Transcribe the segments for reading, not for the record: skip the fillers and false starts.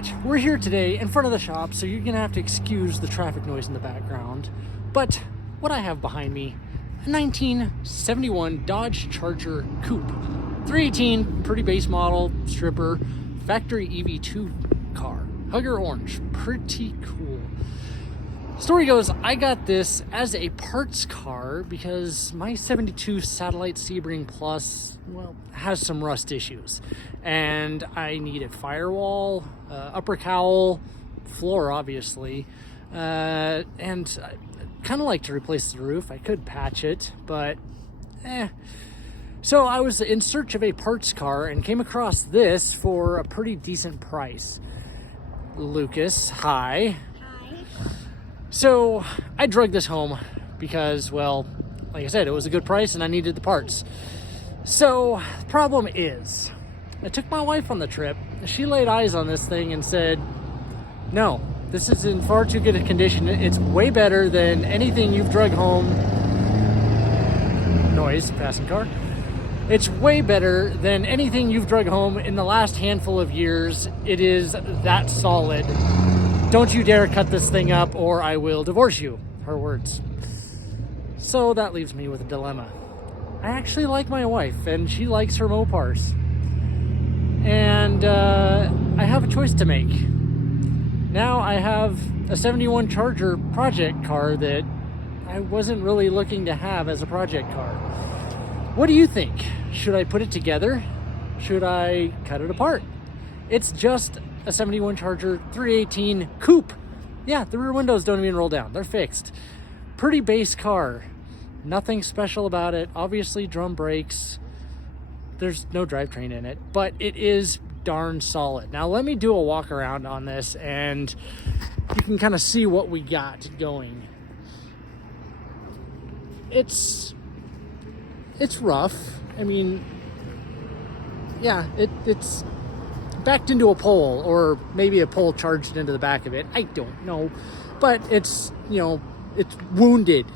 right, we're here today in front of the shop, so you're gonna have to excuse the traffic noise in the background. But what I have behind me, a 1971 Dodge Charger Coupe. 318, pretty base model, stripper, factory EV2 car. Hugger orange, pretty cool. Story goes, I got this as a parts car because my 72 Satellite Sebring Plus, well, has some rust issues. And I need a firewall, upper cowl, floor obviously, and I kind of like to replace the roof. I could patch it, but So I was in search of a parts car and came across this for a pretty decent price. Lucas, hi. So I dragged this home because, well, like I said, it was a good price and I needed the parts. So the problem is, I took my wife on the trip. She laid eyes on this thing and said, no, this is in far too good a condition. It's way better than anything you've dragged home. Noise, passing car. It's way better than anything you've dragged home in the last handful of years. It is that solid. Don't you dare cut this thing up or I will divorce you. Her words. So that leaves me with a dilemma. I actually like my wife and she likes her Mopars. And I have a choice to make. Now I have a 71 Charger project car that I wasn't really looking to have as a project car. What do you think? Should I put it together? Should I cut it apart? It's just a 71 Charger 318 Coupe. Yeah, the rear windows don't even roll down. They're fixed. Pretty base car. Nothing special about it. Obviously drum brakes. There's no drivetrain in it, but it is darn solid. Now let me do a walk around on this and you can kind of see what we got going. It's rough. I mean, yeah, it's backed into a pole, or maybe a pole charged into the back of it. I don't know, but it's, it's wounded.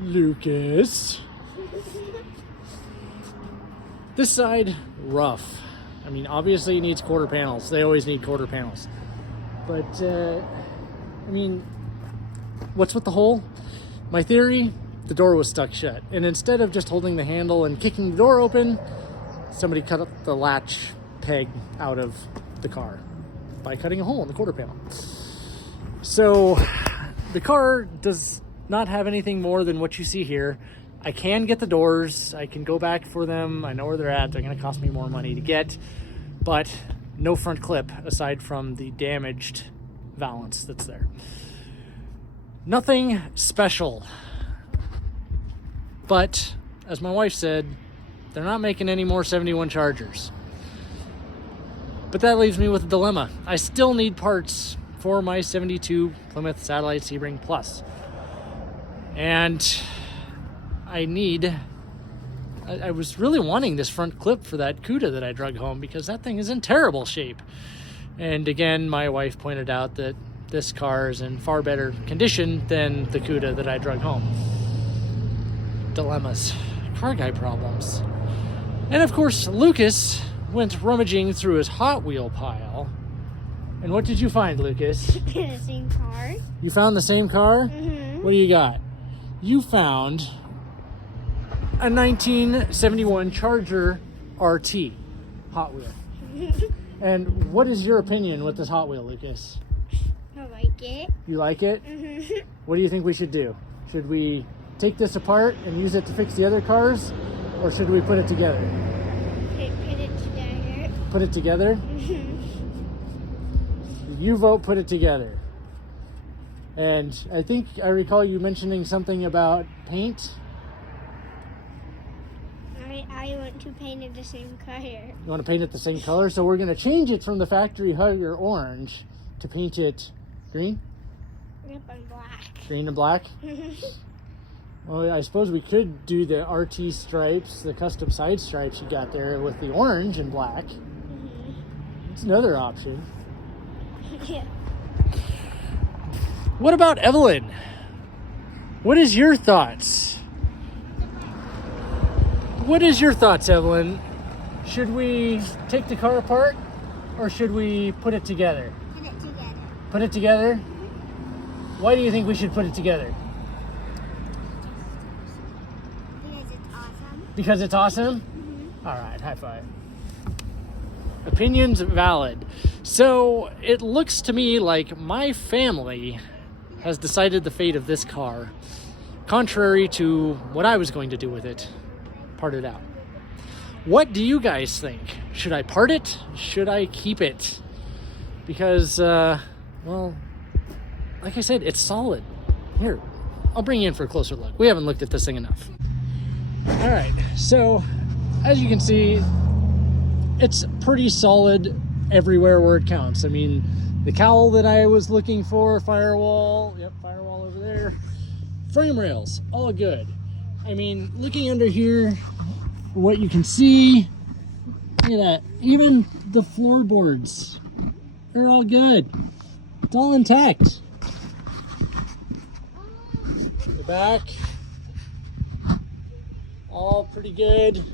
Lucas. This side, rough. I mean, obviously it needs quarter panels. They always need quarter panels. But, I mean, what's with the hole? My theory, the door was stuck shut. And instead of just holding the handle and kicking the door open, somebody cut up the latch peg out of the car by cutting a hole in the quarter panel. So the car does not have anything more than what you see here. I can get the doors. I can go back for them. I know where they're at. They're going to cost me more money to get, but no front clip aside from the damaged valance that's there. Nothing special. But as my wife said, they're not making any more 71 Chargers. But that leaves me with a dilemma. I still need parts for my 72 Plymouth Satellite Sebring Plus. And I was really wanting this front clip for that Cuda that I drug home because that thing is in terrible shape. And again, my wife pointed out that this car is in far better condition than the Cuda that I drug home. Dilemmas. Car guy problems. And of course, Lucas went rummaging through his Hot Wheel pile. And what did you find, Lucas? The same car. You found the same car? Mm-hmm. What do you got? You found a 1971 Charger RT Hot Wheel. And what is your opinion with this Hot Wheel, Lucas? I like it. You like it? Mm-hmm. What do you think we should do? Should we take this apart and use it to fix the other cars? Or should we put it together? Put it together. Put it together? Mm-hmm. You vote put it together. And I think I recall you mentioning something about paint. I want to paint it the same color. You want to paint it the same color? So we're going to change it from the factory Hugger orange to paint it green? Yep, and black. Green and black? Well, I suppose we could do the RT stripes, the custom side stripes you got there with the orange and black. Mm-hmm. It's another option. Yeah. What about Evelyn? What is your thoughts? What is your thoughts, Evelyn? Should we take the car apart or should we put it together? Put it together. Put it together? Why do you think we should put it together? Because it's awesome. Because it's awesome? All right, high five. Opinions valid. So it looks to me like my family has decided the fate of this car, contrary to what I was going to do with it. Part it out. What do you guys think? Should I part it? Should I keep it? Because, well, like I said, it's solid. Here, I'll bring you in for a closer look. We haven't looked at this thing enough. All right, so as you can see, it's pretty solid everywhere where it counts. I mean, the cowl that I was looking for, firewall, yep, firewall over there. Frame rails, all good. I mean, looking under here, what you can see, look at that. Even the floorboards are all good. It's all intact. The back, all pretty good.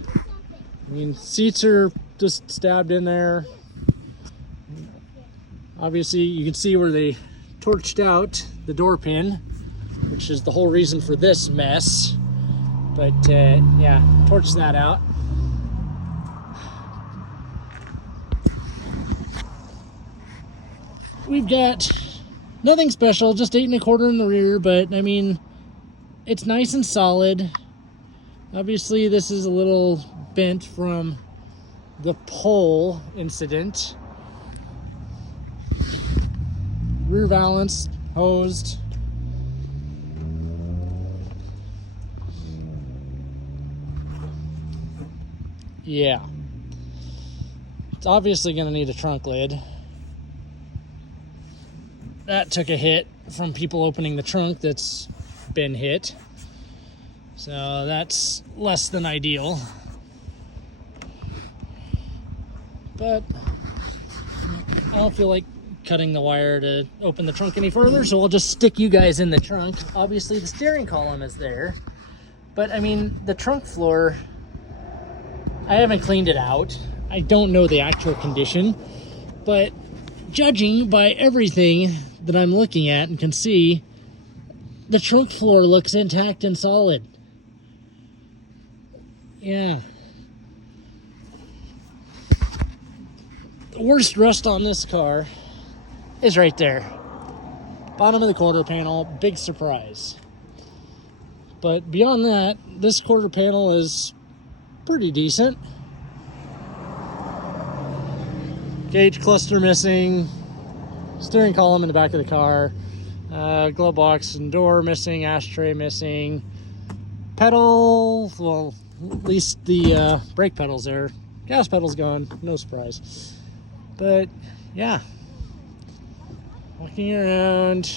I mean, seats are just stabbed in there. Obviously, you can see where they torched out the door pin, which is the whole reason for this mess. But yeah, torched that out. We've got nothing special, just 8 1/4 in the rear, but I mean, it's nice and solid. Obviously, this is a little bent from the pole incident. Rear valance hosed. Yeah. It's obviously going to need a trunk lid. That took a hit from people opening the trunk that's been hit. So that's less than ideal. But I don't feel like cutting the wire to open the trunk any further, so I'll just stick you guys in the trunk. Obviously the steering column is there, but I mean, the trunk floor, I haven't cleaned it out. I don't know the actual condition, but judging by everything that I'm looking at and can see, the trunk floor looks intact and solid. Yeah. The worst rust on this car is right there. Bottom of the quarter panel, big surprise. But beyond that, this quarter panel is pretty decent. Gauge cluster missing, steering column in the back of the car, glove box and door missing, ashtray missing, pedal, well, at least the brake pedal's there. Gas pedal's gone, no surprise. But yeah, walking around,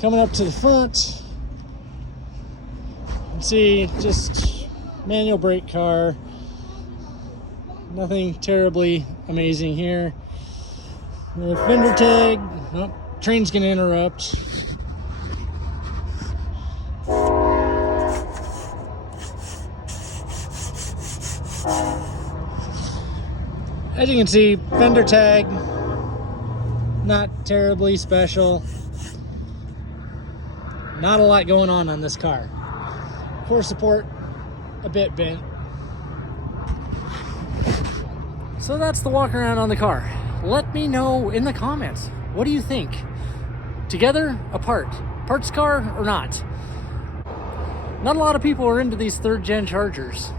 coming up to the front, you can see just manual brake car, nothing terribly amazing here. The fender tag, oh, train's gonna interrupt. As you can see, fender tag, not terribly special. Not a lot going on this car. Core support, a bit bent. So that's the walk around on the car. Let me know in the comments, what do you think? Together, apart? Parts car or not? Not a lot of people are into these 3rd gen Chargers.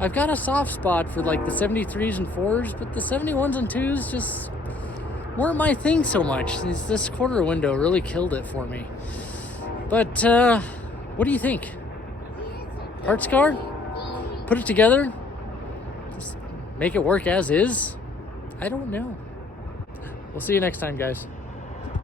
I've got a soft spot for like the 73s and 4s, but the 71s and 2s just weren't my thing so much. This quarter window really killed it for me. But what do you think? Parts car? Put it together? Just make it work as is? I don't know. We'll see you next time, guys.